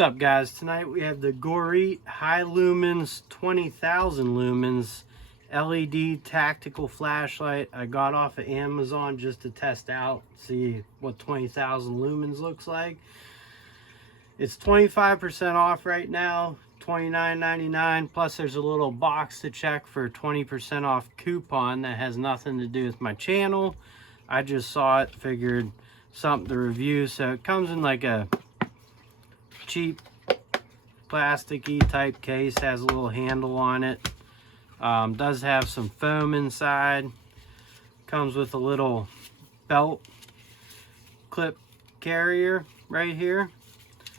What's up, guys? Tonight we have the Goreit High Lumens 20,000 lumens LED tactical flashlight. I got off of Amazon just to test out, see what 20,000 lumens looks like. It's 25% off right now, $29.99, plus there's a little box to check for 20% off coupon that has nothing to do with my channel. I just saw it, figured something to review. So it comes in like a cheap plasticky type case, has a little handle on it, does have some foam inside, comes with a little belt clip carrier right here.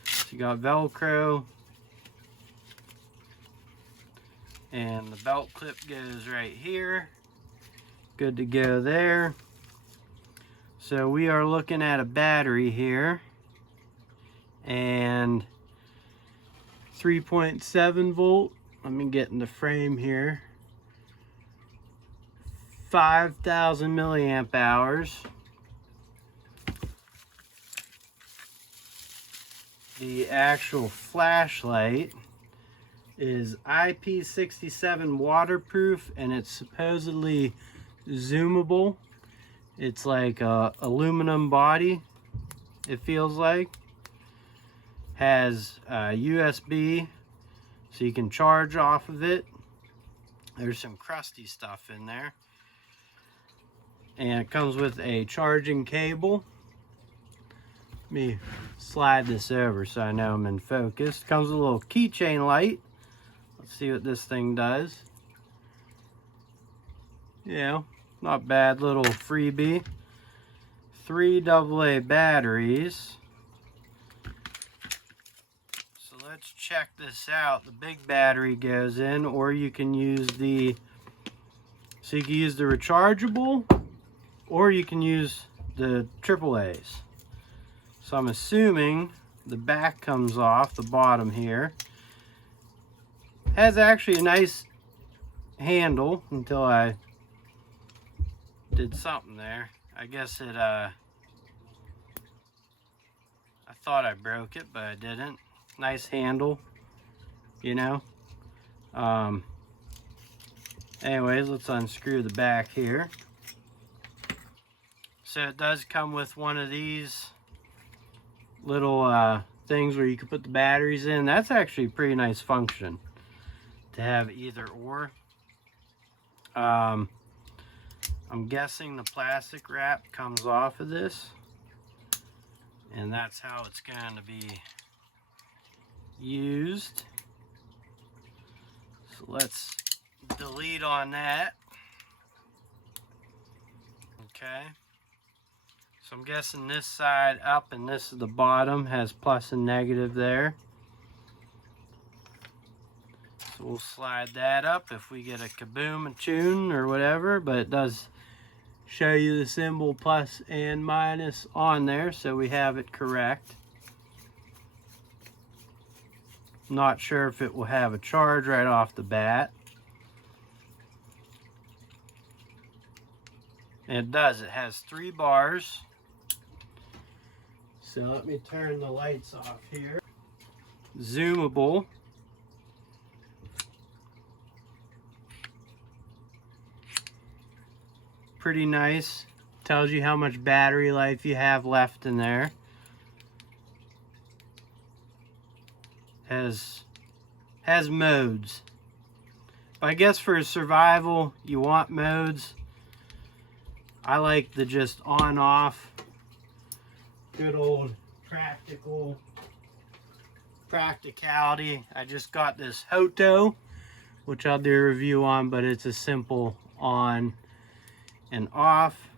So you got Velcro, and the belt clip goes right here, good to go there. So we are looking at a battery here, and 3.7 volt. Let me get in the frame here. 5,000 milliamp hours. The actual flashlight is IP67 waterproof, and it's supposedly zoomable. It's like a aluminum body, it feels like. Has USB, so you can charge off of it. There's some crusty stuff in there. And it comes with a charging cable. Let me slide this over so I know I'm in focus. Comes with a little keychain light. Let's see what this thing does. Yeah, not bad little freebie. 3 AA batteries. Let's check this out. The big battery goes in, or you can use the, so you can use the rechargeable, or you can use the AAAs. So I'm assuming the back comes off the bottom here. Has actually a nice handle until I did something there. I guess it, I thought I broke it, but I didn't. Nice handle, you know. Anyways, let's unscrew the back here. So it does come with one of these little things where you can put the batteries in. That's actually a pretty nice function to have either or. I'm guessing the plastic wrap comes off of this, and that's how it's going to be used. So let's delete on that. Okay, so I'm guessing this side up and this is the bottom, has plus and negative there. So we'll slide that up if we get a kaboom a tune or whatever, but it does show you the symbol plus and minus on there, so we have it correct. Not sure if it will have a charge right off the bat. And it does. It has 3 bars. So let me turn the lights off here. Zoomable. Pretty nice. Tells you how much battery life you have left in there. Has modes. But I guess for survival you want modes. I like the just on off, good old practicality. I just got this Hoto, which I'll do a review on, but it's a simple on and off.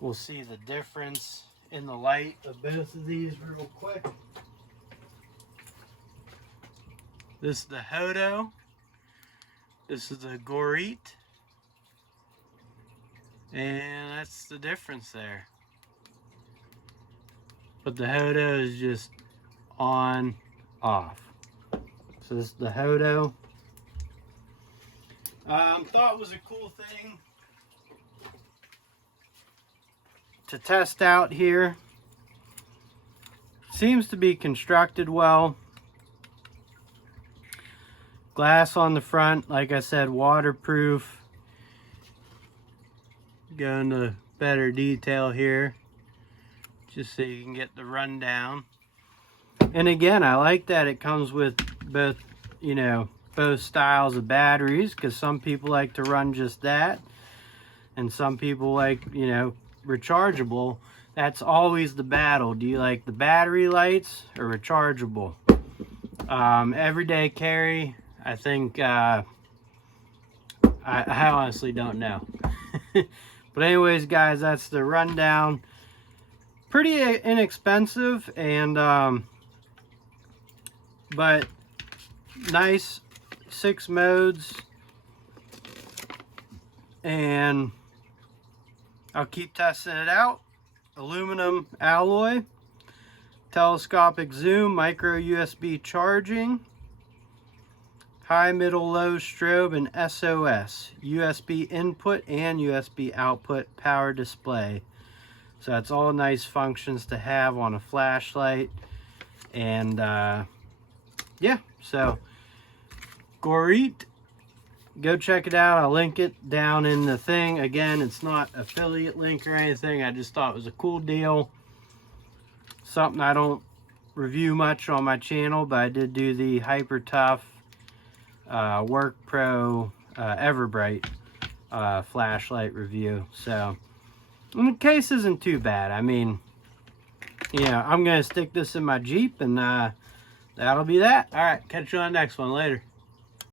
We'll see the difference in the light of both of these real quick. This is the Hoto. This is the Goreit. And that's the difference there. But the Hoto is just on, off. So this is the Hoto. Thought it was a cool thing to test out here. seems to be constructed well. Glass on the front, like I said, waterproof. Go into better detail here, just so you can get the rundown. And again, I like that it comes with both, you know, both styles of batteries, because some people like to run just that, and some people like, you know, rechargeable. That's always the battle. Do you like the battery lights or rechargeable? Everyday carry, I think, I honestly don't know. But anyways, guys, that's the rundown. Pretty inexpensive, and but nice, 6 modes, and I'll keep testing it out. Aluminum alloy, telescopic zoom, micro USB charging, high, middle, low strobe, and SOS, USB input and USB output, power display. So that's all nice functions to have on a flashlight. And yeah, so Goreit, go check it out. I'll link it down in the thing. Again, it's not affiliate link or anything. I just thought it was a cool deal. Something I don't review much on my channel, but I did do the Hyper Tough Work Pro Everbright flashlight review. So and the case isn't too bad. I mean, yeah, I'm gonna stick this in my Jeep, and that'll be that. All right, catch you on the next one later.